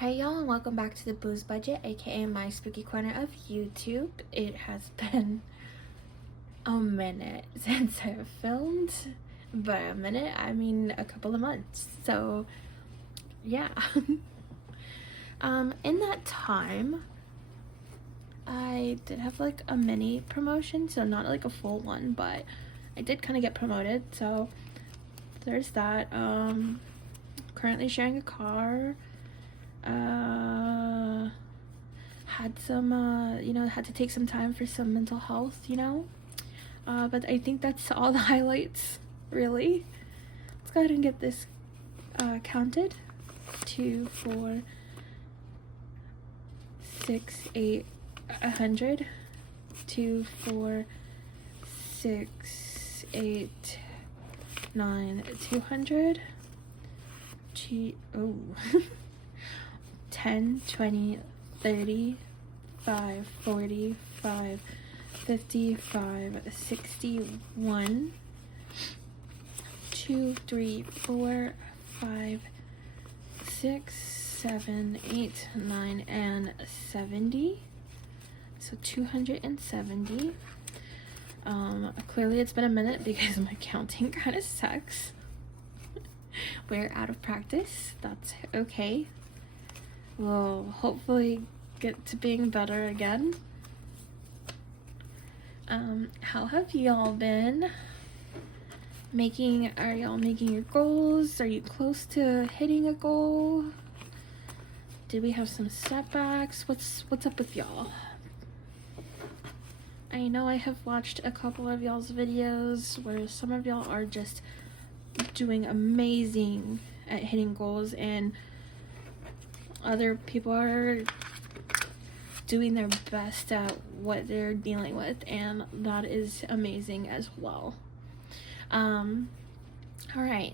Hi y'all, and welcome back to the Booze Budget, aka my spooky corner of YouTube. It has been a minute since I've filmed. By a minute, I mean a couple of months. So yeah. In that time, I did have like a mini promotion, so not like a full one, but I did kind of get promoted, so there's that. Currently sharing a car. Had some had to take some time for some mental health, but I think that's all the highlights, really. Let's go ahead and get this counted. 2, 4, 6, 8, 100. 2, 4, 6, 8, 9, 200. 10, 20, 30, 5, 45, 55, 61, 2, 3, 4, 5, 6, 7, 8, 9, and 70. So 270. Clearly it's been a minute because my counting kind of sucks. We're out of practice. That's okay. We'll hopefully get to being better again. How have y'all been? Are y'all making your goals? Are you close to hitting a goal? Did we have some setbacks? What's up with y'all? I know I have watched a couple of y'all's videos where some of y'all are just doing amazing at hitting goals, and other people are doing their best at what they're dealing with, and that is amazing as well. All right,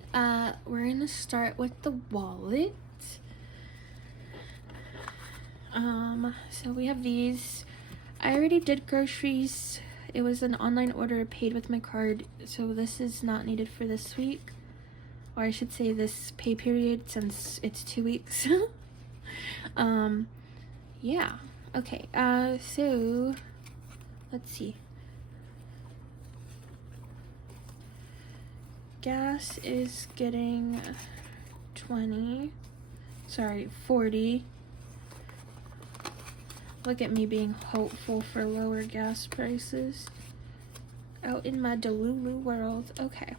we're gonna start with the wallet. So we have these. I already did groceries. It was an online order, paid with my card, so this is not needed for this week, or I should say this pay period, since it's 2 weeks. Yeah, okay, so let's see. Gas is getting 40. Look at me being hopeful for lower gas prices out in my Delulu world. Okay.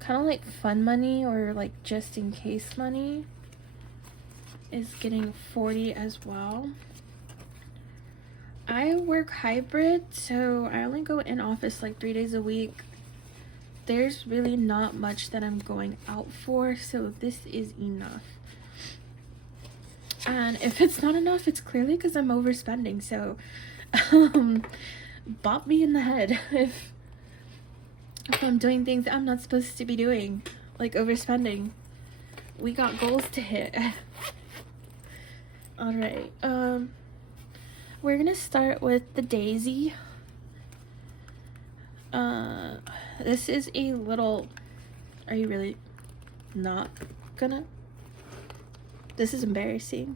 Kind of like fun money, or like just in case money, is getting 40 as well. I work hybrid, so I only go in office like 3 days a week. There's really not much that I'm going out for, so this is enough. And if it's not enough, it's clearly because I'm overspending, so bop me in the head if I'm doing things I'm not supposed to be doing, like overspending. We got goals to hit. All right, we're gonna start with the daisy. This is a little, are you really not gonna? This is embarrassing.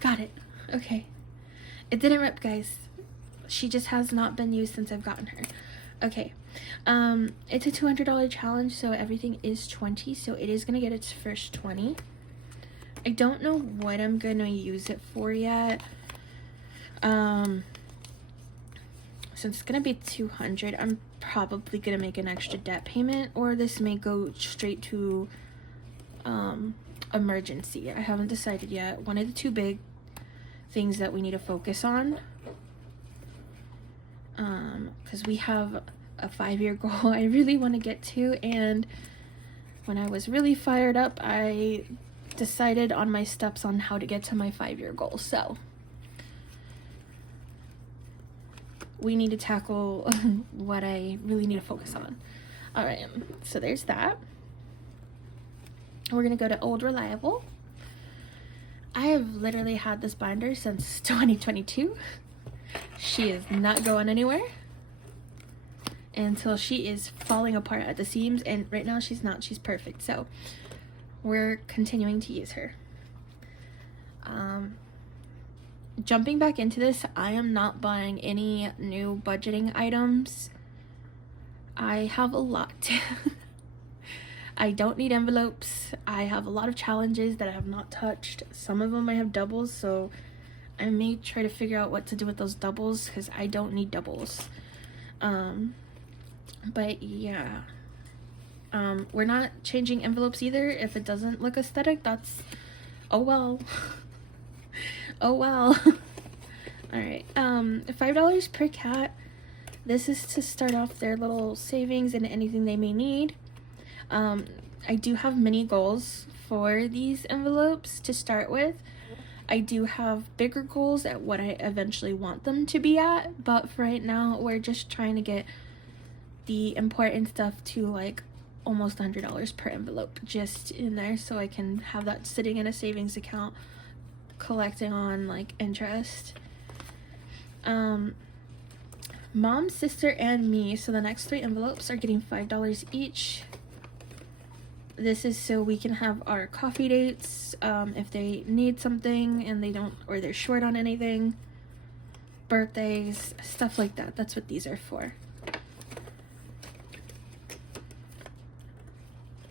Got it. Okay. It didn't rip, guys. She just has not been used since I've gotten her. Okay. It's a $200 challenge, so everything is 20, so it is gonna get its first 20. I don't know what I'm gonna use it for yet. Since it's gonna be 200, I'm probably gonna make an extra debt payment, or this may go straight to emergency. I haven't decided yet. One of the two big things that we need to focus on, because we have a 5-year goal I really want to get to, and when I was really fired up, I decided on my steps on how to get to my 5-year goal. So we need to tackle what I really need to focus on. All right, so there's that. We're gonna go to Old Reliable. I have literally had this binder since 2022. She is not going anywhere. until she is falling apart at the seams, and right now she's not. She's perfect, so we're continuing to use her. Jumping back into this, I am not buying any new budgeting items. I have a lot. I don't need envelopes. I have a lot of challenges that I have not touched. Some of them I have doubles, so I may try to figure out what to do with those doubles because I don't need doubles. But yeah, we're not changing envelopes either. If it doesn't look aesthetic, that's, oh well. Oh well. All right, $5 per cat. This is to start off their little savings and anything they may need. I do have mini goals for these envelopes to start with. I do have bigger goals at what I eventually want them to be at, but for right now, we're just trying to get the important stuff to like almost $100 per envelope just in there, so I can have that sitting in a savings account collecting on like interest. Mom, sister, and me, so the next 3 envelopes are getting $5 each. This is so we can have our coffee dates if they need something and they don't, or they're short on anything, birthdays, stuff like that. That's what these are for.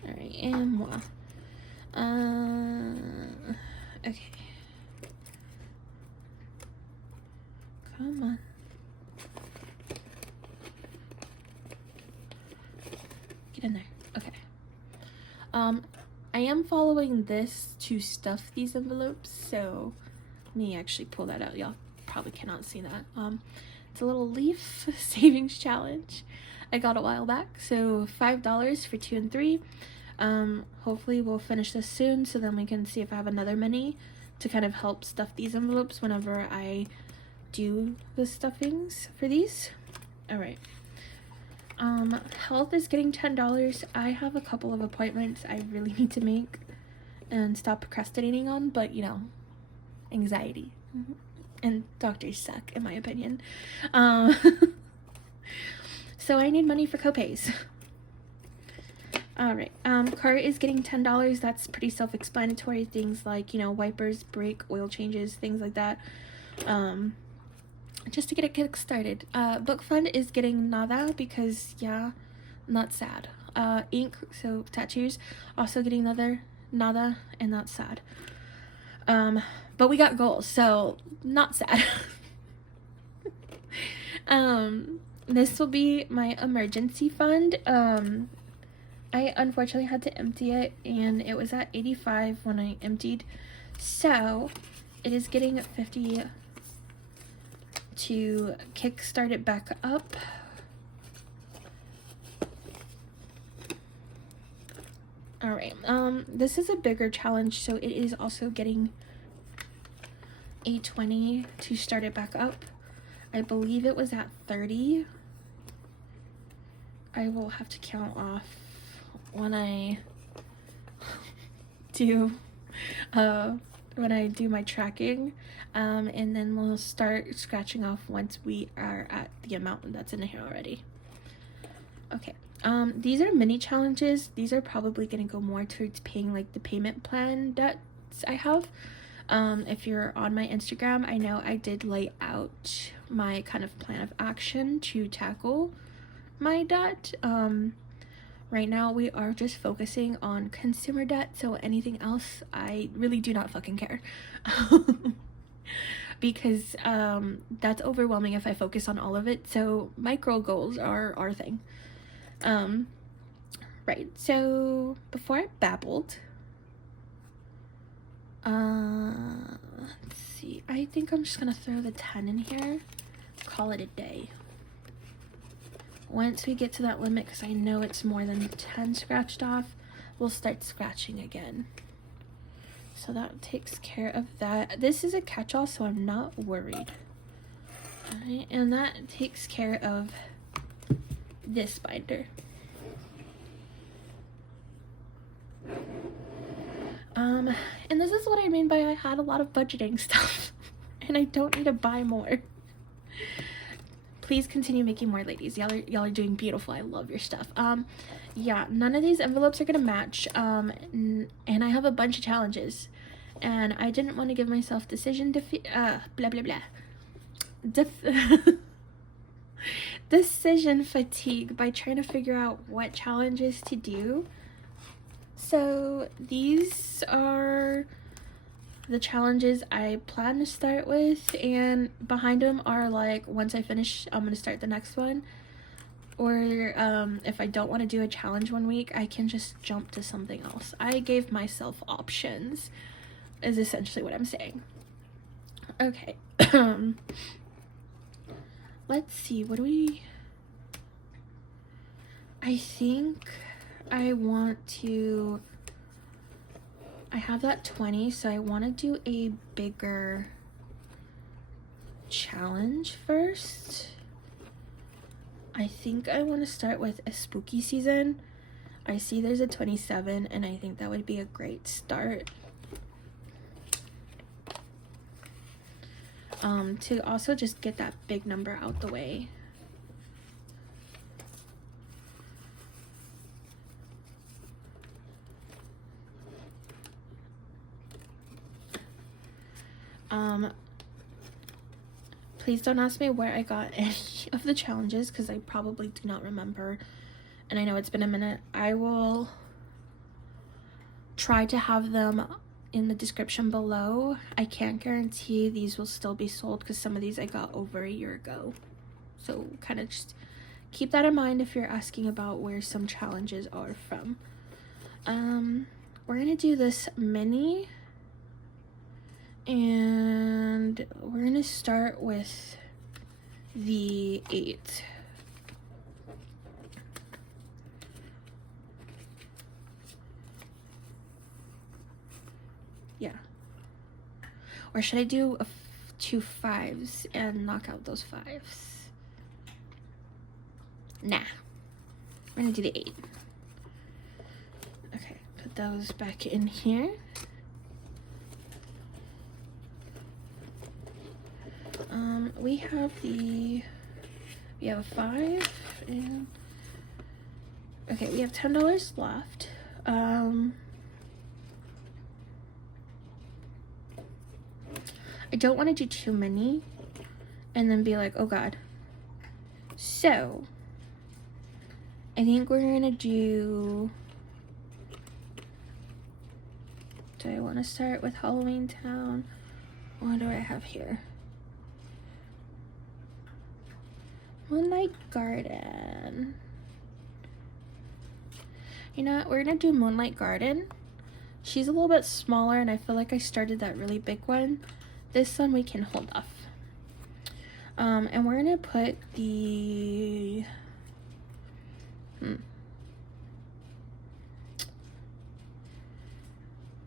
All right, and moi. Okay. Come on. Get in there. Okay. I am following this to stuff these envelopes, so let me actually pull that out. Y'all probably cannot see that. It's a little leaf savings challenge I got a while back, so $5 for 2 and 3. Hopefully we'll finish this soon, so then we can see if I have another mini to kind of help stuff these envelopes whenever I do the stuffings for these. All right. Health is getting $10. I have a couple of appointments I really need to make and stop procrastinating on, but you know, anxiety. And doctors suck, in my opinion. So I need money for copays. All right, car is getting $10. That's pretty self-explanatory. Things like, you know, wipers, brake, oil changes, things like that. Just to get it kick-started. Book fund is getting nada because, yeah, not sad. Ink, so tattoos, also getting another nada, and that's sad. But we got goals, so not sad. This will be my emergency fund. I unfortunately had to empty it, and it was at 85 when I emptied, so it is getting 50 to kickstart it back up. All right, this is a bigger challenge, so it is also getting a 20 to start it back up. I believe it was at 30. I will have to count off when I do my tracking, and then we'll start scratching off once we are at the amount that's in here already. Okay, these are mini challenges. These are probably going to go more towards paying like the payment plan debts I have. If you're on my Instagram, I know I did lay out my kind of plan of action to tackle my debt. Right now we are just focusing on consumer debt, so anything else I really do not fucking care. Because that's overwhelming if I focus on all of it, so micro goals are our thing. Right, so before I babbled, let's see, I think I'm just gonna throw the 10 in here, call it a day. Once we get to that limit, because I know it's more than 10 scratched off, we'll start scratching again. So that takes care of that. This is a catch-all, so I'm not worried. Alright, and that takes care of this binder. And this is what I mean by I had a lot of budgeting stuff, and I don't need to buy more. Please continue making more, ladies. Y'all are doing beautiful. I love your stuff. Yeah, none of these envelopes are gonna match. And I have a bunch of challenges, and I didn't want to give myself decision fatigue by trying to figure out what challenges to do. So these are the challenges I plan to start with, and behind them are like, once I finish, I'm gonna start the next one. Or if I don't want to do a challenge one week, I can just jump to something else. I gave myself options, is essentially what I'm saying. Okay. Let's see, what do we... I think I want to... I have that 20, so I want to do a bigger challenge first. I think I want to start with a spooky season. I see there's a 27, and I think that would be a great start. To also just get that big number out the way. Please don't ask me where I got any of the challenges, because I probably do not remember, and I know it's been a minute. I will try to have them in the description below. I can't guarantee these will still be sold, because some of these I got over a year ago. So kind of just keep that in mind if you're asking about where some challenges are from. We're gonna do this mini, and we're gonna start with the 8. Yeah. Or should I do 2 5s and knock out those 5s? Nah. We're gonna do the 8. Okay, put those back in here. We have a 5, and okay, we have $10 left. I don't want to do too many and then be like, oh god. So I think we're gonna do... Do I want to start with Halloween Town? What do I have here? Moonlight Garden. You know what? We're gonna do Moonlight Garden. She's a little bit smaller, and I feel like I started that really big one. This one we can hold off. And we're gonna put the...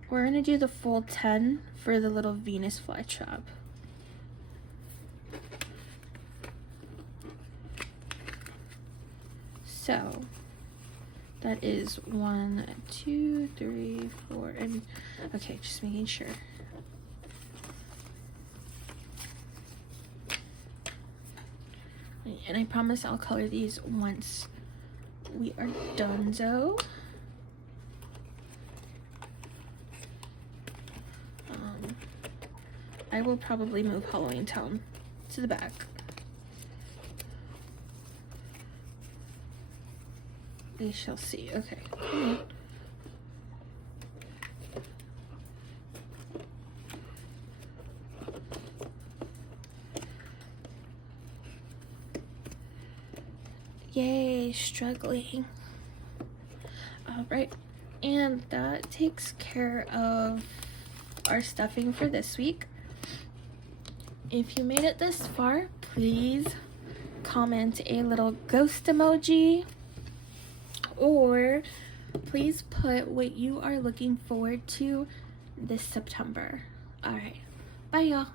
We're gonna do the full 10 for the little Venus flytrap. So that is 1, 2, 3, 4, and okay, just making sure. And I promise I'll color these once we are donezo. I will probably move Halloween Town to the back. We shall see. Okay. Yay, struggling. Alright, and that takes care of our stuffing for this week. If you made it this far, please comment a little ghost emoji, or please put what you are looking forward to this September. Alright, bye y'all.